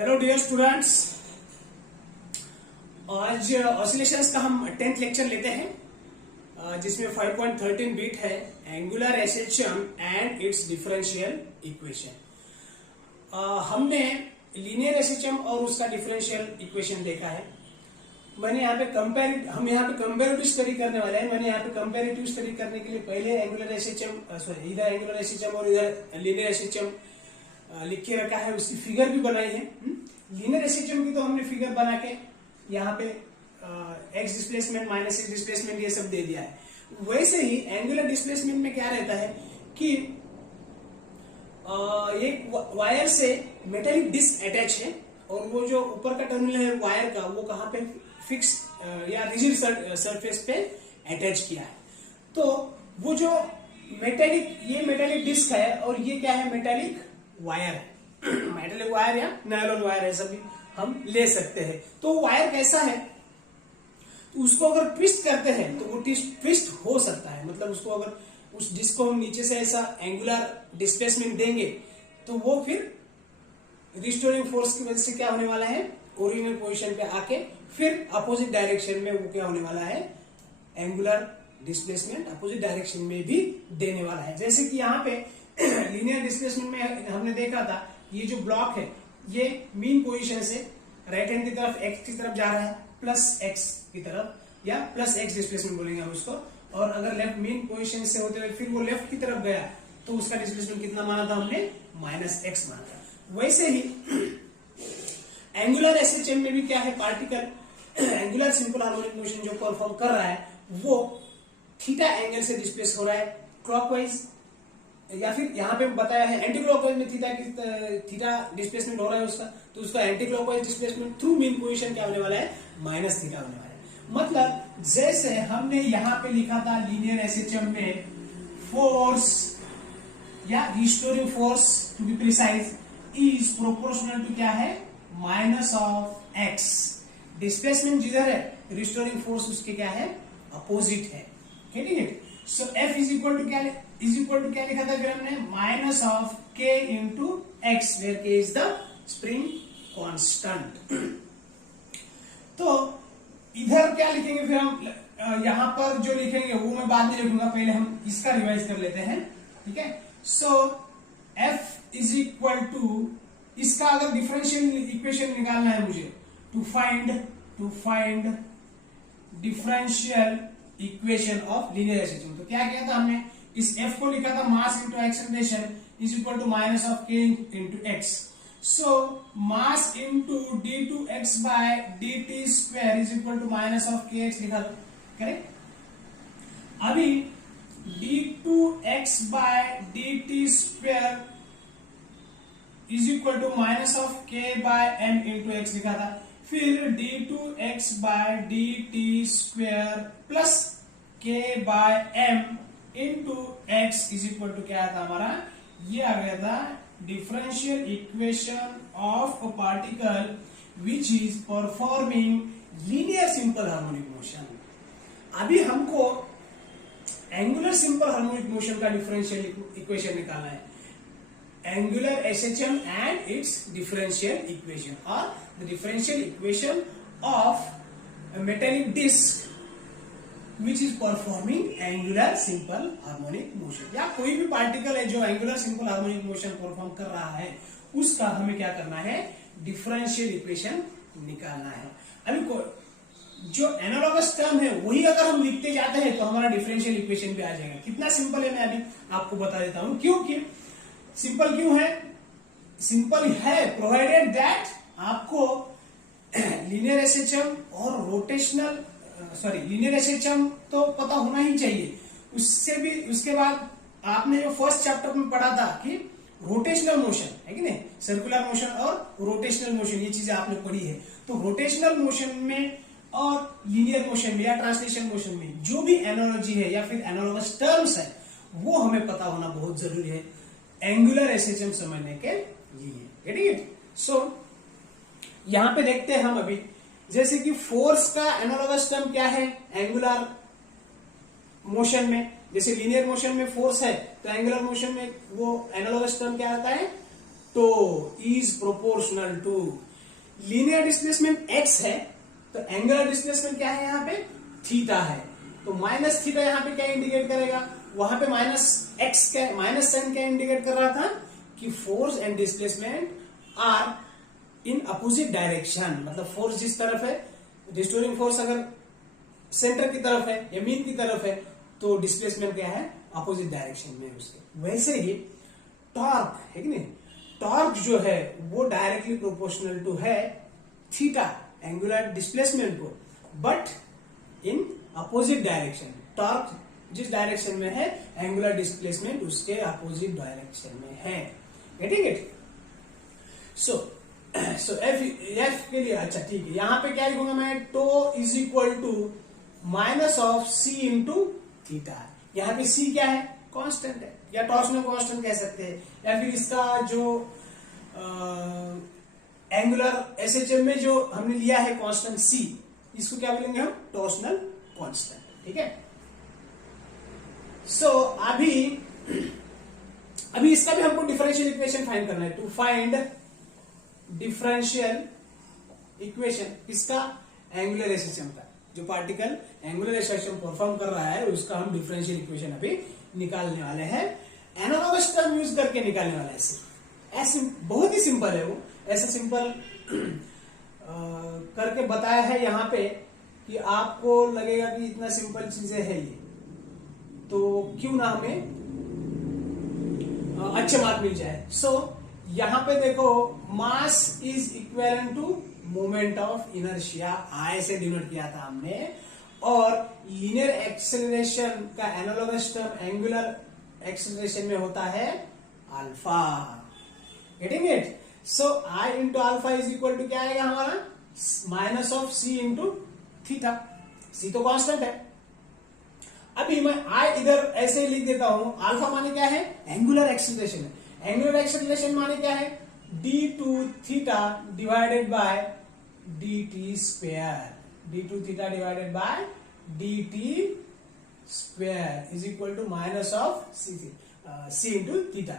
Hello dear students, आज oscillations का हम 10th लेक्चर लेते हैं जिसमें 5.13 बीट है angular SHM and its differential equation. हमने लीनियर एसएचएम और उसका डिफरेंशियल इक्वेशन देखा है। मैंने यहाँ पे कंपेरेटिव स्टडी करने वाले हैं। मैंने यहाँ पे कंपेरेटिव स्टडी करने के लिए पहले एंगुलर एसएचएम इधर एंगुलर एसएचएम और इधर लीनियर एसएचएम लिख के रखा है, उसकी फिगर भी बनाई है। लीनियर एसएचएम की तो हमने फिगर बना के यहाँ पे x displacement minus x displacement ये सब दे दिया है। वैसे ही एंगुलर डिस्प्लेसमेंट में क्या रहता है कि एक वायर से मेटेलिक डिस्क अटैच है और वो जो ऊपर का टर्मिनल है वायर का वो कहाँ पे फिक्स या रिजिड सरफेस पे अटैच किया है। तो वो जो मेटेलिक डिस्क है और ये क्या है, मेटेलिक वायर है। मेटेलिक वायर या नायलॉन वायर है, सभी हम ले सकते हैं। तो वायर कैसा है, तो उसको अगर ट्विस्ट करते हैं तो वो ट्विस्ट हो सकता है। मतलब उसको अगर उस डिस्क को हम नीचे से ऐसा एंगुलर डिस्प्लेसमेंट देंगे तो वो फिर रिस्टोरिंग फोर्स की वजह से क्या होने वाला है, ओरिजिनल पोजीशन पे आके फिर अपोजिट डायरेक्शन में वो क्या होने वाला है, एंगुलर डिस्प्लेसमेंट अपोजिट डायरेक्शन में भी देने वाला है। जैसे कि यहाँ पे लीनियर डिस्प्लेसमेंट में हमने देखा था, ये जो ब्लॉक है ये मीन पोजीशन से राइट हैंड की तरफ एक्स की तरफ जा रहा है, प्लस एक्स की तरफ या प्लस एक्स डिस्प्लेसमेंट बोलेंगे हम उसको। और अगर लेफ्ट मीन पोजीशन से होते हुए फिर वो लेफ्ट की तरफ गया तो उसका डिस्प्लेसमेंट कितना माना था हमने, माइनस एक्स माना था। वैसे ही एंगुलर एसएचएम में भी क्या है, particle angular simple harmonic motion जो परफॉर्म कर रहा है वो थीटा एंगल से डिस्प्लेस हो रहा है क्लॉकवाइज, या फिर यहाँ पे बताया है एंटी क्लॉकवाइज में थीटा डिस्प्लेसमेंट हो रहा है उसका, तो उसका anti clockwise displacement through mean position क्या होने वाला है, माइनस थीटा होने वाला है। मतलब जैसे हमने यहाँ पे लिखा था लीनियर एसएचएम में फोर्स या restoring force to be precise is proportional to क्या है, माइनस ऑफ एक्स। डिस्प्लेसमेंट जिधर है रिस्टोरिंग फोर्स उसके क्या है, अपोजिट है। ठीक है, so F is equal to क्या लिखा था फिर हमने, minus of k into x where के इज द स्प्रिंग कांस्टेंट। तो इधर क्या लिखेंगे फिर हम, यहां पर जो लिखेंगे वो मैं बाद में लिखूंगा, पहले हम इसका रिवाइज कर लेते हैं। ठीक है, so F is equal to, इसका अगर डिफरेंशियल इक्वेशन निकालना है मुझे, to find differential equation of linear SHM, तो क्या किया था हमने, इस एफ को लिखा था mass into acceleration is equal to minus of k into x. So mass into d2x by dt square is equal to minus of kx लिखा था, करेक्ट। अभी d2x by dt square is equal to minus of k by m into x लिखा था। फिर d2x by dt square plus k by m into x is equal to क्या था हमारा, ये आ गया था differential equation of a particle which is performing linear simple harmonic motion. अभी हमको एंगुलर सिंपल हार्मोनिक मोशन का डिफरेंशियल इक्वेशन निकालना है, angular SHM and its differential equation, और the differential equation of metallic disc which is performing angular simple harmonic motion, या कोई भी particle है जो angular simple harmonic motion perform कर रहा है उसका हमें क्या करना है, डिफरेंशियल इक्वेशन निकालना है। अभी जो एनालॉगस टर्म है वही अगर हम लिखते जाते हैं तो हमारा डिफरेंशियल इक्वेशन भी आ जाएगा। कितना सिंपल है मैं अभी आपको बता देता हूं। क्योंकि सिंपल क्यों है, सिंपल है प्रोवाइडेड दैट आपको लीनियर एसएचएम और लीनियर एसएचएम तो पता होना ही चाहिए। उससे भी उसके बाद आपने जो फर्स्ट चैप्टर में पढ़ा था कि रोटेशनल मोशन है कि नहीं, सर्कुलर मोशन और रोटेशनल मोशन, ये चीजें आपने पढ़ी है। तो रोटेशनल मोशन में और लीनियर मोशन में या ट्रांसलेशन मोशन में जो भी एनालॉजी है या फिर एनालॉगस टर्म्स है वो हमें पता होना बहुत जरूरी है एंगुलर एसएचएम समझने के लिए। ठीक है, सो यहां पे देखते हैं हम अभी, जैसे कि फोर्स का एनालॉगस टर्म क्या है एंगुलर मोशन में, जैसे लीनियर मोशन में फोर्स है तो एंगुलर मोशन में वो एनालॉगस टर्म क्या आता है, तो is proportional to linear displacement x है तो एंगुलर डिस्प्लेसमेंट क्या है यहाँ पे, थीटा है। तो माइनस थीटा यहाँ पे क्या इंडिकेट करेगा, वहां पे माइनस एक्स क्या, माइनस साइन क्या इंडिकेट कर रहा था कि force and displacement are in opposite direction. मतलब फोर्स जिस तरफ है, रिस्टोरिंग फोर्स अगर सेंटर की तरफ है या मीन की तरफ है, तो डिस्प्लेसमेंट क्या है, अपोजिट डायरेक्शन में उसके। वैसे ही टॉर्क है कि नहीं, टॉर्क जो है वो डायरेक्टली प्रोपोर्शनल टू है थीटा एंगुलर डिस्प्लेसमेंट को, but in opposite direction. Torque जिस डायरेक्शन में है, एंगुलर डिस्प्लेसमेंट उसके अपोजिट डायरेक्शन में है। Getting it? सो एफ के लिए, अच्छा ठीक है, यहां पे क्या लिखूंगा मैं, tau is equal to minus of C into theta. यहाँ पे सी क्या है, कांस्टेंट है, या टॉर्सनल कांस्टेंट कह सकते हैं, या फिर इसका जो एंगुलर एसएचएम में जो हमने लिया है कांस्टेंट सी, इसको क्या बोलेंगे हम, टॉर्सनल कांस्टेंट। ठीक है। सो अभी इसका भी हमको डिफरेंशियल इक्वेशन फाइंड करना है। टू फाइंड डिफरेंशियल इक्वेशन इसका, एंगुलर एसएचएम का, जो पार्टिकल एंगुलर एसएचएम परफॉर्म कर रहा है उसका हम डिफरेंशियल इक्वेशन अभी निकालने वाले हैं। एनालॉगस टर्म यूज करके निकालने वाले हैं। ऐसे बहुत ही सिंपल है वो, ऐसे सिंपल करके बताया है यहाँ पे कि आपको लगेगा कि इतना सिंपल चीजें है ये, तो क्यों ना हमें अच्छे मार्क मिल जाए। सो यहाँ पे देखो, mass is equivalent to moment of inertia, I से डिनोट किया था हमने, और लीनियर एक्सेलरेशन का एनालॉगस टर्म एंगुलर एक्सेलरेशन में होता है alpha. Getting it? So I into alpha is equal to क्या आएगा हमारा, minus of C into theta. C तो कांस्टेंट है। अभी मैं आई इधर ऐसे ही लिख देता हूं, अल्फा माने क्या है, एंगुलर एक्सेलरेशन है। एंगुलर एक्सेलरेशन माने क्या है, d two theta divided by d t square, d two theta divided by d t square is equal to minus of C into theta.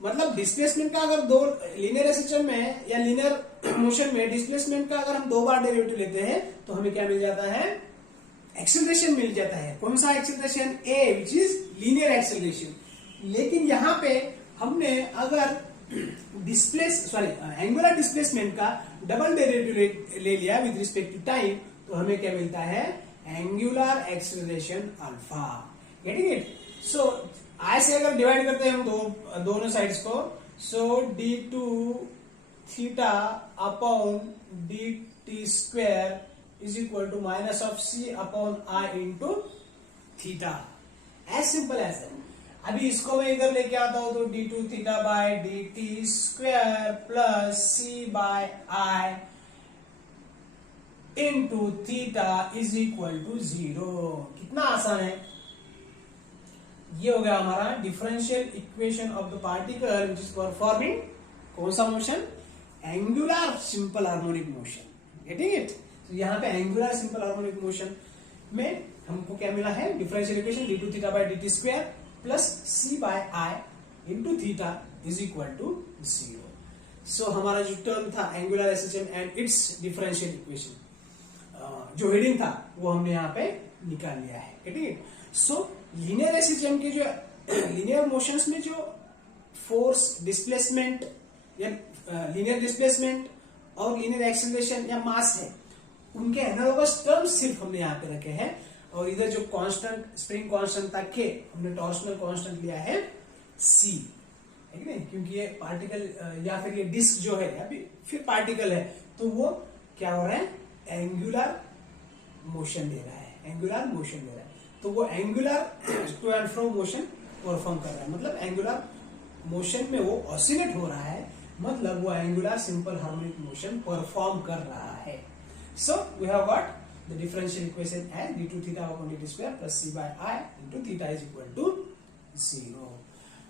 मतलब डिस्प्लेसमेंट का अगर दो, लीनियर एसएचएम में या लीनियर मोशन में डिस्प्लेसमेंट का अगर हम दो बार डेरिवेटिव लेते हैं तो हमें क्या मिल जाता है, एक्सेलरेशन मिल जाता है। कौन सा acceleration, A, which is linear acceleration. लेकिन यहां पे हमने अगर एंगुलर डिस्प्लेसमेंट का डबल डेरिवेटिव ले लिया विद रिस्पेक्ट टू टाइम, तो हमें क्या मिलता है, angular acceleration alpha. Getting it? So I से अगर डिवाइड करते हैं हम दोनों साइड्स को, so d two theta upon d t square is equal to minus of C upon I into theta. As simple as that. अभी इसको मैं इधर लेके आता हूं तो d two theta by d t square plus C by I into theta is equal to 0। कितना आसान है। ये हो गया हमारा differential equation of the particle which is performing कौन सा motion, angular simple harmonic motion. Getting it? तो यहाँ पे एंगुलर सिंपल हार्मोनिक मोशन में हमको क्या मिला है, differential equation d two theta by d t square plus C by I into theta is equal to 0। So हमारा जो टर्म था angular SHM and its differential equation, जो हेडिंग था वो हमने यहाँ पे निकाल लिया है। Getting it? So linear SHM के जो लीनियर मोशंस में जो फोर्स डिस्प्लेसमेंट या लीनियर डिस्प्लेसमेंट और लीनियर एक्सेलरेशन या मास है, उनके एनालॉगस टर्म्स सिर्फ हमने यहाँ पे रखे हैं। और इधर जो कांस्टेंट, स्प्रिंग कांस्टेंट था के, हमने टॉर्सनल कांस्टेंट लिया है सी, है कि नहीं, क्योंकि ये पार्टिकल या फिर ये डिस्क जो है अभी फिर पार्टिकल है, तो वो क्या हो रहा है, एंगुलर मोशन दे रहा है, एंगुलर मोशन दे रहा है। तो वो Angular two and fro motion perform कर रहा है, मतलब एंगुलर मोशन में वो ऑसिलेट हो रहा है, मतलब वो angular simple harmonic motion perform कर रहा है। So we have got the differential equation as d two theta upon d t square plus C by I into theta is equal to 0।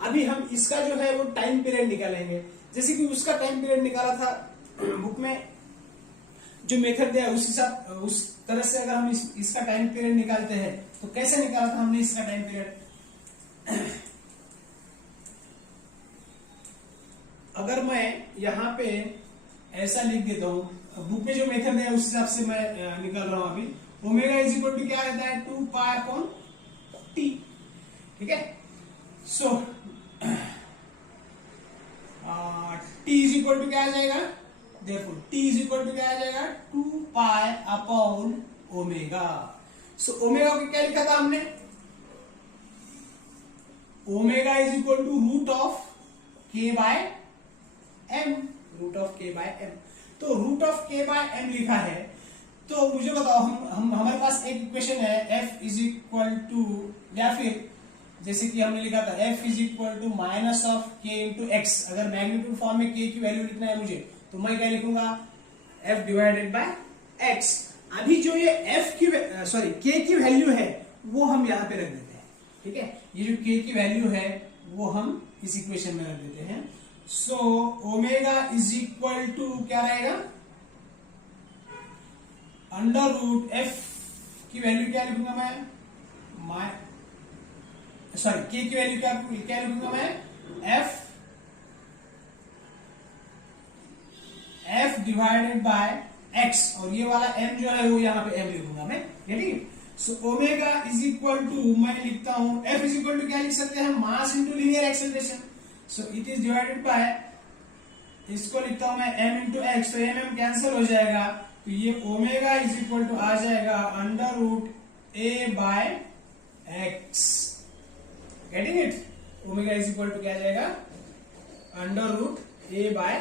अभी हम इसका जो है वो टाइम पीरियड निकालेंगे, जैसे कि उसका टाइम पीरियड निकाला था बुक में, जो मेथड दिया उस तरह से अगर हम इसका टाइम पीरियड निकालते हैं तो कैसे निकाला था हमने इसका टाइम पीरियड। अगर मैं यहां पे ऐसा लिख देता हूं, बुक में जो मेथड है उस हिसाब से मैं निकल रहा हूं अभी। ओमेगा इज इक्वल टू क्या रहता है, 2 पाई अपॉन टी, ठीक है। So T is equal to क्या आ जाएगा, therefore T is equal to क्या आ जाएगा, 2 pi upon omega. So omega को क्या लिखा था हमने, omega is equal to root of K by M, root of K by M. तो root of K by M लिखा है, तो मुझे बताओ हम हमारे पास एक इक्वेशन है f इज इक्वल टू, या फिर जैसे कि हमने लिखा था f is equal to minus of k into X. अगर मैग्नीट्यूड फॉर्म में k की वैल्यू लिखना है मुझे, तो मैं क्या लिखूंगा, f डिवाइडेड बाय x। अभी जो ये f की k की वैल्यू है वो हम यहां पे रख देते हैं, ठीक है। ये जो k की वैल्यू है वो हम इस इक्वेशन में रख देते हैं। So omega is equal to क्या रहेगा, अंडर रूट एफ की वैल्यू क्या लिखूंगा मैं, के की वैल्यू क्या लिखूंगा मैं, एफ डिवाइडेड बाय एक्स, और ये वाला m जो है वो यहाँ पे m लिखूंगा मैं, ठीक है। So omega is equal to, मैं लिखता हूं f इज इक्वल टू क्या लिख सकते हैं, mass into linear acceleration. So it is divided by, इसको लिखता हूं मैं m इंटू एक्स, तो m कैंसिल हो जाएगा, तो ये ओमेगा इज इक्वल टू आ जाएगा under root a by x, getting it. Omega is equal to क्या आ जाएगा, under root a by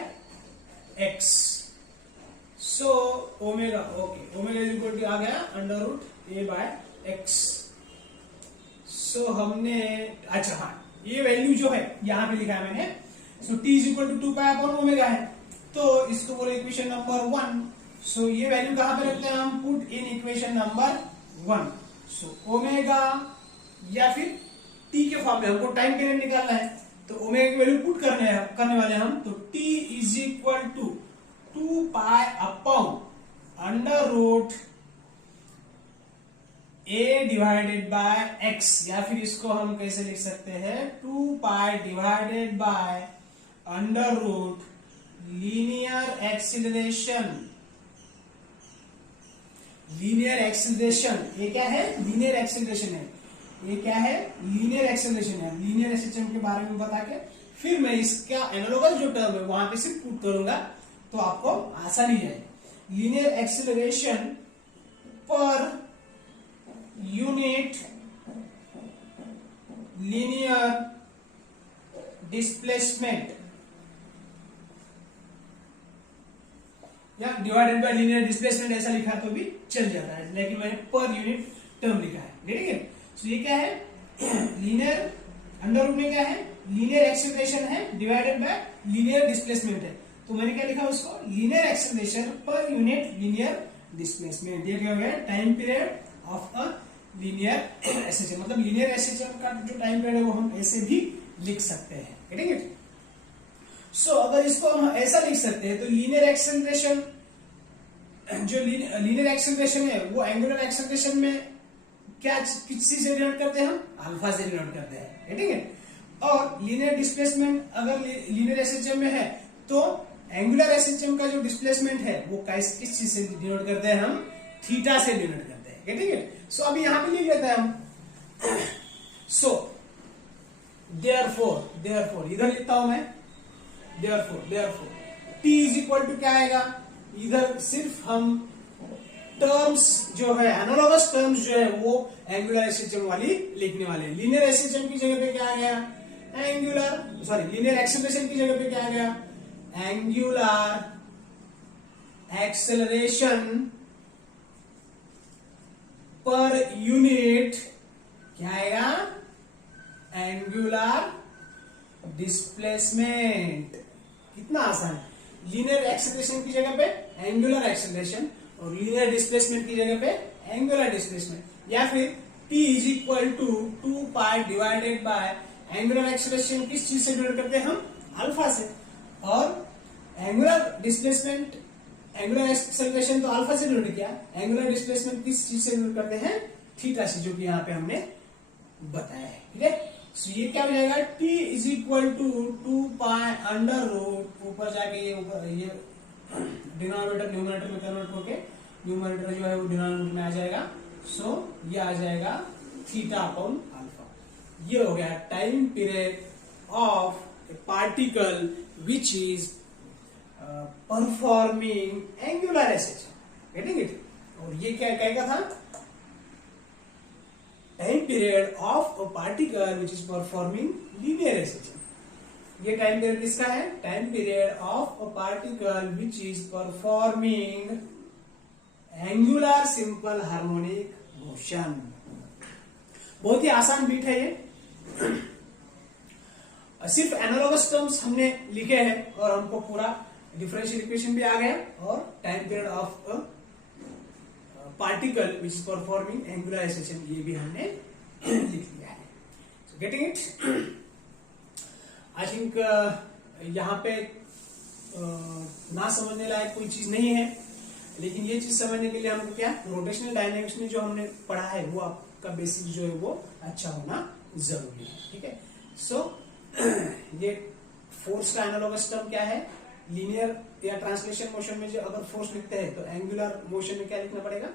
x. So omega, okay, omega is equal to आ गया under root a by x. So हमने, अच्छा हाँ, ये वैल्यू जो है यहां पे लिखा है मैंने। So t is equal to 2 pi upon omega है, तो इसको बोले इक्वेशन नंबर 1। सो ये वैल्यू कहां पे रखते हैं हम, put in equation number 1। So omega, या फिर t के फॉर्म में हमको टाइम पीरियड निकालना है, तो ओमेगा की वैल्यू पुट करने वाले हम, तो t is equal to 2 pi upon under root a divided by x, या फिर इसको हम कैसे लिख सकते हैं, 2 pi divided by under root linear acceleration. Linear acceleration, ये क्या है, लीनियर एक्सीलरेशन है, ये क्या है, लीनियर एक्सीलरेशन है। लीनियर एक्सीलरेशन के बारे में बता के फिर मैं इसका एनालॉगस जो टर्म है वहां पे सिर्फ पुट करूंगा, तो आपको आसानी है। Linear acceleration per unit linear displacement, या डिवाइडेड बाय लीनियर डिस्प्लेसमेंट ऐसा लिखा तो भी चल जाता है, लेकिन मैंने पर यूनिट टर्म लिखा है, ठीक है। तो ये क्या है, लीनियर, अंडर रूट में क्या है, लीनियर एक्सेलरेशन है डिवाइडेड बाय लीनियर डिस्प्लेसमेंट है, तो मैंने क्या लिखा उसको, linear acceleration per unit linear displacement. ये क्या हो गया, time period of a linear acceleration, मतलब लीनियर एक्सेलरेशन का जो टाइम पीरियड है वो हम ऐसे भी लिख सकते हैं, ठीक है। सो अगर इसको हम ऐसा लिख सकते हैं, तो लीनियर एक्सेलरेशन, जो लीनियर एक्सेलरेशन है वो एंगुलर एक्सेलरेशन में क्या, किस चीज से डिनोट करते हैं हम, अल्फा से डिनोट करते हैं, ठीक है। और लीनियर डिस्प्लेसमेंट अगर लीनियर एक्सेलरेशन में है, तो एंगुलर एक्सेलरेशन का जो डिस्प्लेसमेंट है वो किस चीज से डिनोट करते हैं हम, थीटा से डिनोट करते हैं, ठीक है। सो अभी यहां पे लिख लेते हैं हम। सो देयरफॉर इधर लिखता हूं मैं, therefore t is equal to क्या आएगा, इधर सिर्फ हम टर्म्स जो है, एनालॉगस टर्म्स जो है वो एंगुलर एक्सेलरेशन वाली लिखने वाले हैं। लीनियर एक्सेलरेशन की जगह पे क्या आ गया, लीनियर एक्सेलरेशन की जगह पे क्या आ गया, एंगुलर एक्सेलरेशन पर यूनिट क्या आएगा, एंगुलर डिस्प्लेसमेंट। कितना आसान है, लीनियर एक्सेलरेशन की जगह पे एंगुलर एक्सेलरेशन और लीनियर डिस्प्लेसमेंट की जगह पे एंगुलर डिस्प्लेसमेंट, या फिर t is equal to 2 pi divided by angular acceleration किस चीज से डिनोट करते हैं हम, अल्फा से, और एंगुलर डिस्प्लेसमेंट, एंगुलर एक्सेलरेशन तो अल्फा से डिनोट किया, एंगुलर डिस्प्लेसमेंट किस चीज से डिनोट करते हैं, थीटा से, जो कि यहाँ पे हमने बताया है, ठीक है। सो ये क्या हो जाएगा, t is equal to 2 pi under root, ऊपर जाके ये ऊपर ये डिनोमिनेटर न्यूमरेटर में कन्वर्ट होके न्यूमरेटर जो है वो डिनोमिनेटर में आ जाएगा। सो ये आ जाएगा थीटा अपॉन अल्फा। ये हो गया time period of a particle which is performing angular oscillation. Getting it? और ये क्या कहेगा था? Time period of a particle which is performing linear oscillation. ये टाइम पीरियड किसका है? Time period of a particle which is performing angular simple harmonic motion. बहुत ही आसान बीट है ये। सिर्फ एनालॉगस टर्म्स हमने लिखे हैं और हमको पूरा डिफरेंशियल इक्वेशन भी आ गया और time period of a particle which is performing angular oscillation ये भी हमने लिख लिया है। So getting it? I think यहाँ पे ना समझने लायक कोई चीज नहीं है, लेकिन ये चीज समझने के लिए हमको क्या रोटेशनल डायनेमिक्स में जो हमने पढ़ा है वो आपका बेसिक जो है वो अच्छा होना जरूरी है। ठीक है? सो ये फोर्स का एनालॉगस टर्म क्या है? लीनियर या ट्रांसलेशन मोशन में जो अगर फोर्स लिखते हैं तो एंगुलर मोशन में क्या लिखना पड़ेगा?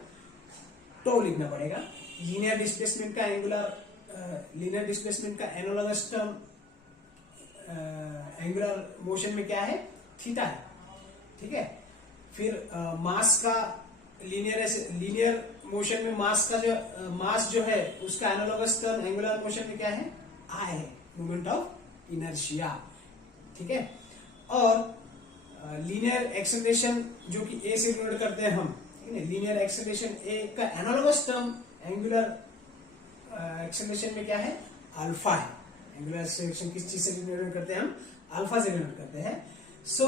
टो लिखना पड़ेगा। लीनियर डिस्प्लेसमेंट का एनालॉगस टर्म एंगुलर मोशन में क्या है? थीटा है। ठीक है? फिर मास का लीनियर मोशन में मास जो है उसका एनालॉगस टर्म एंगुलर मोशन में क्या है? आई है, मोमेंट ऑफ इनर्शिया। ठीक है? और लीनियर एक्सेलरेशन जो कि ए से डिनोट करते हैं हम, ठीक है? लीनियर एक्सेलरेशन ए का एनालॉगस टर्म एंगुलर एक्सेलरेशन में क्या है? अल्फा है। एंगुलर एक्सेलरेशन किस चीज से डिनोट करते हैं हम? अल्फा से डिनोट करते हैं। सो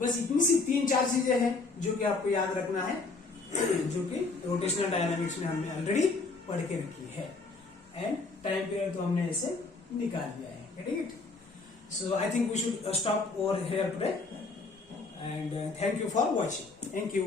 बस इतनी सी 3-4 चीजें हैं जो कि आपको याद रखना है, जो कि रोटेशनल डायनामिक्स में हमने ऑलरेडी पढ़ के रखी है। एंड टाइम पीरियड तो हमने ऐसे निकाल लिया है। Getting it? So I think we should stop over here today, and thank you for watching. Thank you.